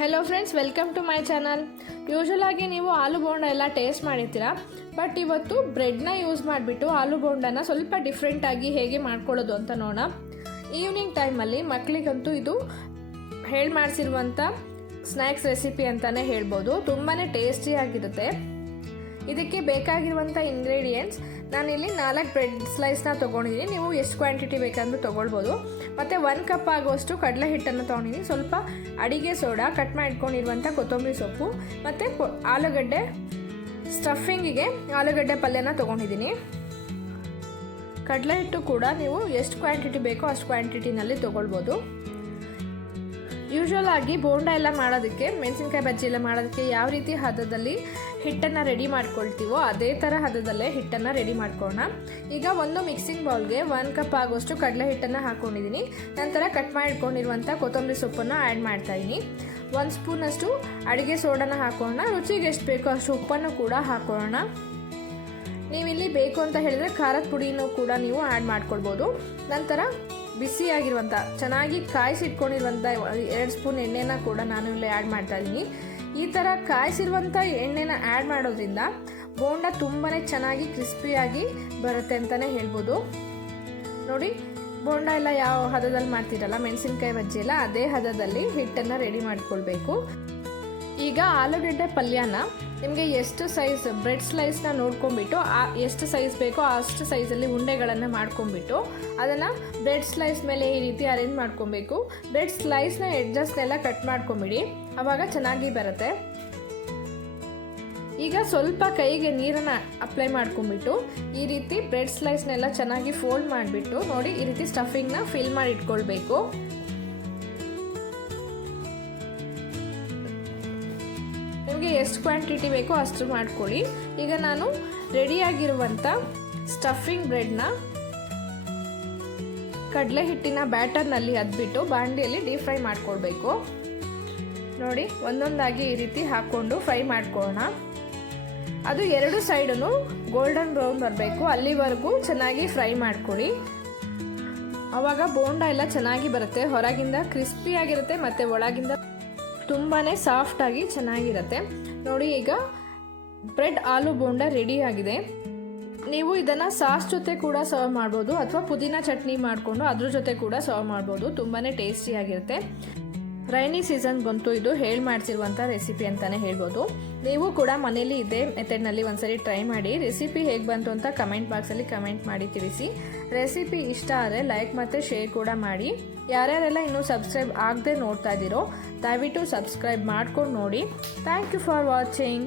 Hello friends, welcome to my channel. Usual ಆಗಿ ನೀವು ಆಲೂ ಬೋಂಡ ಎಲ್ಲ ಟೇಸ್ಟ್ ಮಾಡಿರ್ತೀರಾ, ಬಟ್ ಇವತ್ತು ಬ್ರೆಡ್ನ ಯೂಸ್ ಮಾಡಿಬಿಟ್ಟು ಆಲೂ ಬೋಂಡನ ಸ್ವಲ್ಪ ಡಿಫ್ರೆಂಟಾಗಿ ಹೇಗೆ ಮಾಡ್ಕೊಳ್ಳೋದು ಅಂತ ನೋಡೋಣ. ಈವ್ನಿಂಗ್ ಟೈಮಲ್ಲಿ ಮಕ್ಕಳಿಗಂತೂ ಇದು ಹೇಳಿ ಮಾಡಿಸಿರುವಂಥ ಸ್ನ್ಯಾಕ್ಸ್ ರೆಸಿಪಿ ಅಂತಲೇ ಹೇಳ್ಬೋದು. ತುಂಬಾ ಟೇಸ್ಟಿಯಾಗಿರುತ್ತೆ. ಇದಕ್ಕೆ ಬೇಕಾಗಿರುವಂಥ ಇಂಗ್ರೀಡಿಯೆಂಟ್ಸ್ ನಾನಿಲ್ಲಿ 4 ಬ್ರೆಡ್ ಸ್ಲೈಸ್ನ ತೊಗೊಂಡಿದ್ದೀನಿ. ನೀವು ಎಷ್ಟು ಕ್ವಾಂಟಿಟಿ ಬೇಕಂದ್ರೂ ತೊಗೊಳ್ಬೋದು. ಮತ್ತು 1 ಕಪ್ ಆಗುವಷ್ಟು ಕಡಲೆ ಹಿಟ್ಟನ್ನು ತೊಗೊಂಡಿದ್ದೀನಿ. ಸ್ವಲ್ಪ ಅಡಿಗೆ ಸೋಡಾ, ಕಟ್ ಮಾಡಿ ಇಟ್ಕೊಂಡಿರುವಂಥ ಕೊತ್ತಂಬರಿ ಸೊಪ್ಪು ಮತ್ತು ಆಲೂಗಡ್ಡೆ ಸ್ಟಫಿಂಗಿಗೆ ಆಲೂಗಡ್ಡೆ ಪಲ್ಯನ ತೊಗೊಂಡಿದ್ದೀನಿ. ಕಡಲೆ ಹಿಟ್ಟು ಕೂಡ ನೀವು ಎಷ್ಟು ಕ್ವಾಂಟಿಟಿ ಬೇಕೋ ಅಷ್ಟು ಕ್ವಾಂಟಿಟಿನಲ್ಲಿ ತೊಗೊಳ್ಬೋದು. ಯೂಶುವಲ್ ಆಗಿ ಬೋಂಡ ಎಲ್ಲ ಮಾಡೋದಕ್ಕೆ, ಮೆಣಸಿನ್ಕಾಯಿ ಬಜ್ಜಿ ಎಲ್ಲ ಮಾಡೋದಕ್ಕೆ ಯಾವ ರೀತಿ ಹದದಲ್ಲಿ ಹಿಟ್ಟನ್ನು ರೆಡಿ ಮಾಡ್ಕೊಳ್ತೀವೋ ಅದೇ ಥರ ಹದದಲ್ಲೇ ಹಿಟ್ಟನ್ನು ರೆಡಿ ಮಾಡ್ಕೊಳ್ಳೋಣ. ಈಗ ಒಂದು ಮಿಕ್ಸಿಂಗ್ ಬೌಲ್ಗೆ 1 ಕಪ್ ಆಗೋಷ್ಟು ಕಡಲೆ ಹಿಟ್ಟನ್ನು ಹಾಕ್ಕೊಂಡಿದ್ದೀನಿ. ನಂತರ ಕಟ್ ಮಾಡಿಟ್ಕೊಂಡಿರುವಂಥ ಕೊತ್ತಂಬರಿ ಸೊಪ್ಪನ್ನು ಆ್ಯಡ್ ಮಾಡ್ತಾಯಿದ್ದೀನಿ. 1 ಸ್ಪೂನಷ್ಟು ಅಡುಗೆ ಸೋಡಾನ ಹಾಕೋಣ. ರುಚಿಗೆ ಎಷ್ಟು ಬೇಕೋ ಅಷ್ಟು ಉಪ್ಪನ್ನು ಕೂಡ ಹಾಕೊಳ್ಳೋಣ. ನೀವಿಲ್ಲಿ ಬೇಕು ಅಂತ ಹೇಳಿದರೆ ಖಾರದ ಪುಡಿನೂ ಕೂಡ ನೀವು ಆ್ಯಡ್ ಮಾಡ್ಕೊಳ್ಬೋದು. ನಂತರ ಬಿಸಿಯಾಗಿರುವಂಥ ಚೆನ್ನಾಗಿ ಕಾಯಿಸಿಟ್ಕೊಂಡಿರುವಂಥ 2 ಸ್ಪೂನ್ ಎಣ್ಣೆನ ಕೂಡ ನಾನು ಇಲ್ಲಿ ಆ್ಯಡ್ ಮಾಡ್ತಾಯಿದ್ದೀನಿ. ಈ ಥರ ಕಾಯಿಸಿರುವಂಥ ಎಣ್ಣೆನ ಆ್ಯಡ್ ಮಾಡೋದ್ರಿಂದ ಬೋಂಡ ತುಂಬಾ ಚೆನ್ನಾಗಿ ಕ್ರಿಸ್ಪಿಯಾಗಿ ಬರುತ್ತೆ ಅಂತಲೇ ಹೇಳ್ಬೋದು. ನೋಡಿ, ಬೋಂಡ ಎಲ್ಲ ಯಾವ ಹದದಲ್ಲಿ ಮಾಡ್ತೀರಲ್ಲ, ಮೆಣಸಿನ್ಕಾಯಿ ಬಜ್ಜಿ ಎಲ್ಲ ಅದೇ ಹದದಲ್ಲಿ ಹಿಟ್ಟನ್ನು ರೆಡಿ ಮಾಡ್ಕೊಳ್ಬೇಕು. ಈಗ ಆಲೂಗಡ್ಡೆ ಪಲ್ಯನ ನಿಮಗೆ ಎಷ್ಟು ಸೈಜ್ ಬ್ರೆಡ್ ಸ್ಲೈಸ್ನ ನೋಡ್ಕೊಂಬಿಟ್ಟು ಎಷ್ಟು ಸೈಜ್ ಬೇಕೋ ಅಷ್ಟು ಸೈಜಲ್ಲಿ ಉಂಡೆಗಳನ್ನು ಮಾಡ್ಕೊಂಬಿಟ್ಟು ಅದನ್ನು ಬ್ರೆಡ್ ಸ್ಲೈಸ್ ಮೇಲೆ ಈ ರೀತಿ ಅರೇಂಜ್ ಮಾಡ್ಕೊಬೇಕು. ಬ್ರೆಡ್ ಸ್ಲೈಸ್ನ ಎಡ್ಜಸ್ನೆಲ್ಲ ಕಟ್ ಮಾಡ್ಕೊಂಬಿಡಿ, ಆವಾಗ ಚೆನ್ನಾಗಿ ಬರುತ್ತೆ. ಈಗ ಸ್ವಲ್ಪ ಕೈಗೆ ನೀರನ್ನು ಅಪ್ಲೈ ಮಾಡ್ಕೊಂಬಿಟ್ಟು ಈ ರೀತಿ ಬ್ರೆಡ್ ಸ್ಲೈಸ್ನೆಲ್ಲ ಚೆನ್ನಾಗಿ ಫೋಲ್ಡ್ ಮಾಡಿಬಿಟ್ಟು ನೋಡಿ, ಈ ರೀತಿ ಸ್ಟಫಿಂಗ್ನ ಫಿಲ್ ಮಾಡಿ ಇಟ್ಕೊಳ್ಬೇಕು. ನಿಮಗೆ ಎಷ್ಟು ಕ್ವಾಂಟಿಟಿ ಬೇಕೋ ಅಷ್ಟು ಮಾಡ್ಕೊಳ್ಳಿ. ಈಗ ನಾನು ರೆಡಿಯಾಗಿರುವಂಥ ಸ್ಟಫಿಂಗ್ ಬ್ರೆಡ್ನ ಕಡಲೆ ಹಿಟ್ಟಿನ ಬ್ಯಾಟರ್ನಲ್ಲಿ ಅದ್ಬಿಟ್ಟು ಬಾಣಲಿಯಲ್ಲಿ ಡೀಪ್ ಫ್ರೈ ಮಾಡ್ಕೊಳ್ಬೇಕು. ನೋಡಿ, ಒಂದೊಂದಾಗಿ ಈ ರೀತಿ ಹಾಕ್ಕೊಂಡು ಫ್ರೈ ಮಾಡ್ಕೊಳ್ಳೋಣ. ಅದು 2 ಸೈಡೂ ಗೋಲ್ಡನ್ ಬ್ರೌನ್ ಬರಬೇಕು, ಅಲ್ಲಿವರೆಗೂ ಚೆನ್ನಾಗಿ ಫ್ರೈ ಮಾಡ್ಕೊಳ್ಳಿ. ಆವಾಗ ಬೋಂಡ ಎಲ್ಲ ಚೆನ್ನಾಗಿ ಬರುತ್ತೆ. ಹೊರಗಿಂದ ಕ್ರಿಸ್ಪಿಯಾಗಿರುತ್ತೆ ಮತ್ತು ಒಳಗಿಂದ ತುಂಬಾ ಸಾಫ್ಟಾಗಿ ಚೆನ್ನಾಗಿರುತ್ತೆ. ನೋಡಿ, ಈಗ ಬ್ರೆಡ್ ಆಲೂ ಬೋಂಡ ರೆಡಿ ಆಗಿದೆ. ನೀವು ಇದನ್ನು ಸಾಸ್ ಜೊತೆ ಕೂಡ ಸರ್ವ್ ಮಾಡ್ಬೋದು, ಅಥವಾ ಪುದೀನ ಚಟ್ನಿ ಮಾಡಿಕೊಂಡು ಅದ್ರ ಜೊತೆ ಕೂಡ ಸರ್ವ್ ಮಾಡ್ಬೋದು. ತುಂಬಾ ಟೇಸ್ಟಿಯಾಗಿರುತ್ತೆ. ರೈನಿ ಸೀಸನ್ಗಂತೂ ಇದು ಹೇಳಿ ಮಾಡಿಸಿರುವಂಥ ರೆಸಿಪಿ ಅಂತಲೇ ಹೇಳ್ಬೋದು. ನೀವು ಕೂಡ ಮನೇಲಿ ಇದೇ ಮೆಥಡ್ನಲ್ಲಿ ಒಂದ್ಸರಿ ಟ್ರೈ ಮಾಡಿ. ರೆಸಿಪಿ ಹೇಗೆ ಬಂತು ಅಂತ ಕಮೆಂಟ್ ಬಾಕ್ಸಲ್ಲಿ ಕಮೆಂಟ್ ಮಾಡಿ ತಿಳಿಸಿ. ರೆಸಿಪಿ ಇಷ್ಟ ಆದರೆ ಲೈಕ್ ಮತ್ತು ಶೇರ್ ಕೂಡ ಮಾಡಿ. ಯಾರ್ಯಾರೆಲ್ಲ ಇನ್ನೂ ಸಬ್ಸ್ಕ್ರೈಬ್ ಆಗದೆ ನೋಡ್ತಾ ಇದ್ದೀರೋ ದಯವಿಟ್ಟು ಸಬ್ಸ್ಕ್ರೈಬ್ ಮಾಡ್ಕೊಂಡು ನೋಡಿ. Thank you for watching.